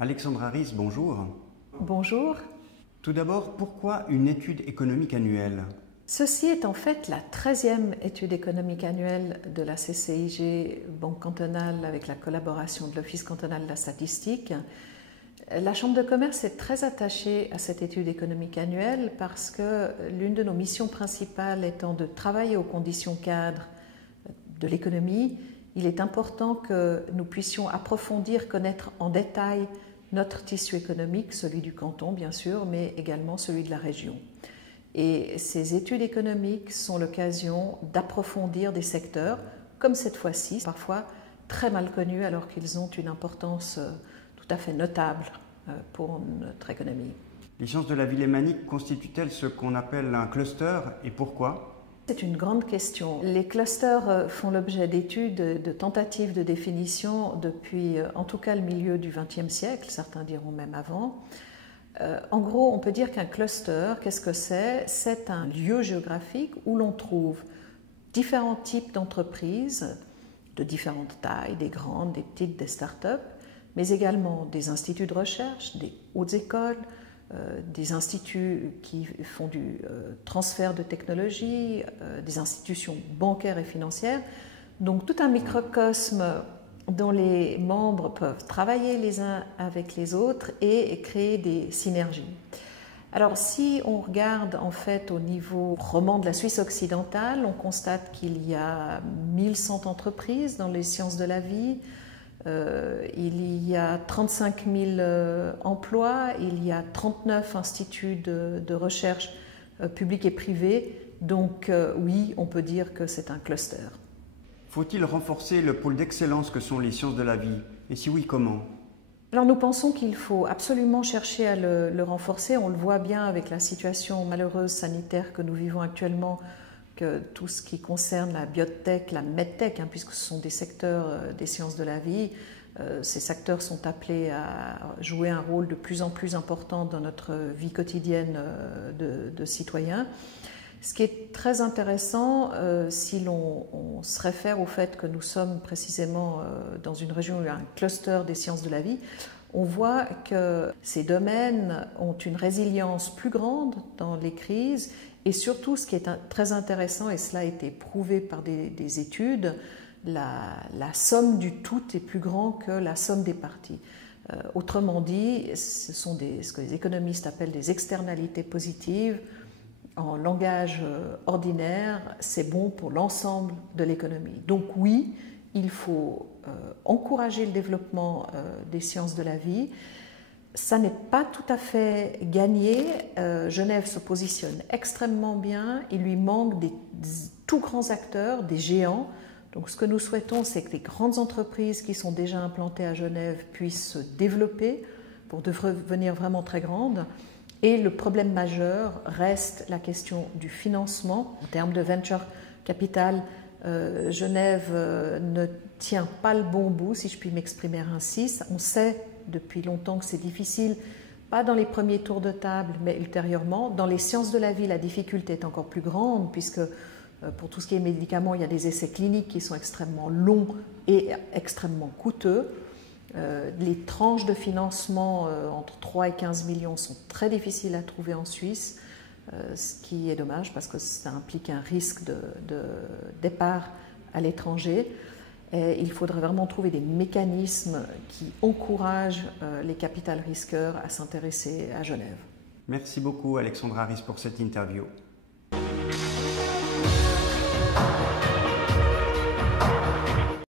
Alexandra Ries, bonjour. Bonjour. Tout d'abord, pourquoi une étude économique annuelle? Ceci est en fait la 13e étude économique annuelle de la CCIG Banque cantonale avec la collaboration de l'Office cantonal de la statistique. La Chambre de commerce est très attachée à cette étude économique annuelle parce que l'une de nos missions principales étant de travailler aux conditions cadres de l'économie, il est important que nous puissions approfondir, connaître en détail notre tissu économique, celui du canton bien sûr, mais également celui de la région. Et ces études économiques sont l'occasion d'approfondir des secteurs, comme cette fois-ci, parfois très mal connus alors qu'ils ont une importance tout à fait notable pour notre économie. Les sciences de la vie lémanique constituent-elles ce qu'on appelle un cluster et pourquoi? C'est une grande question. Les clusters font l'objet d'études, de tentatives de définition depuis en tout cas le milieu du XXe siècle, certains diront même avant. En gros, on peut dire qu'un cluster, qu'est-ce que c'est? C'est un lieu géographique où l'on trouve différents types d'entreprises de différentes tailles, des grandes, des petites, des start-up, mais également des instituts de recherche, des hautes écoles, des instituts qui font du transfert de technologie, des institutions bancaires et financières. Donc tout un microcosme dont les membres peuvent travailler les uns avec les autres et créer des synergies. Alors si on regarde en fait au niveau roman de la Suisse occidentale, on constate qu'il y a 1100 entreprises dans les sciences de la vie, il y a 35 000 emplois, il y a 39 instituts de recherche publics et privés, donc oui, on peut dire que c'est un cluster. Faut-il renforcer le pôle d'excellence que sont les sciences de la vie? Et si oui, comment? Alors nous pensons qu'il faut absolument chercher à le renforcer. On le voit bien avec la situation malheureuse sanitaire que nous vivons actuellement, que tout ce qui concerne la biotech, la medtech, puisque ce sont des secteurs des sciences de la vie, ces secteurs sont appelés à jouer un rôle de plus en plus important dans notre vie quotidienne de citoyens. Ce qui est très intéressant, si l'on se réfère au fait que nous sommes précisément dans une région où il y a un cluster des sciences de la vie, on voit que ces domaines ont une résilience plus grande dans les crises et surtout, ce qui est très intéressant, et cela a été prouvé par des études, la somme du tout est plus grande que la somme des parties. Autrement dit, ce sont ce que les économistes appellent des externalités positives. En langage ordinaire, c'est bon pour l'ensemble de l'économie. Donc oui, il faut encourager le développement des sciences de la vie. Ça n'est pas tout à fait gagné. Genève se positionne extrêmement bien. Il lui manque des tout grands acteurs, des géants. Donc ce que nous souhaitons, c'est que les grandes entreprises qui sont déjà implantées à Genève puissent se développer pour devenir vraiment très grandes. Et le problème majeur reste la question du financement. En termes de venture capital, Genève ne tient pas le bon bout, si je puis m'exprimer ainsi. On sait depuis longtemps que c'est difficile, pas dans les premiers tours de table, mais ultérieurement. Dans les sciences de la vie, la difficulté est encore plus grande, puisque pour tout ce qui est médicaments, il y a des essais cliniques qui sont extrêmement longs et extrêmement coûteux. Les tranches de financement entre 3 et 15 millions sont très difficiles à trouver en Suisse, ce qui est dommage parce que ça implique un risque de départ à l'étranger. Il faudrait vraiment trouver des mécanismes qui encouragent les capital risqueurs à s'intéresser à Genève. Merci beaucoup Alexandra Ries pour cette interview.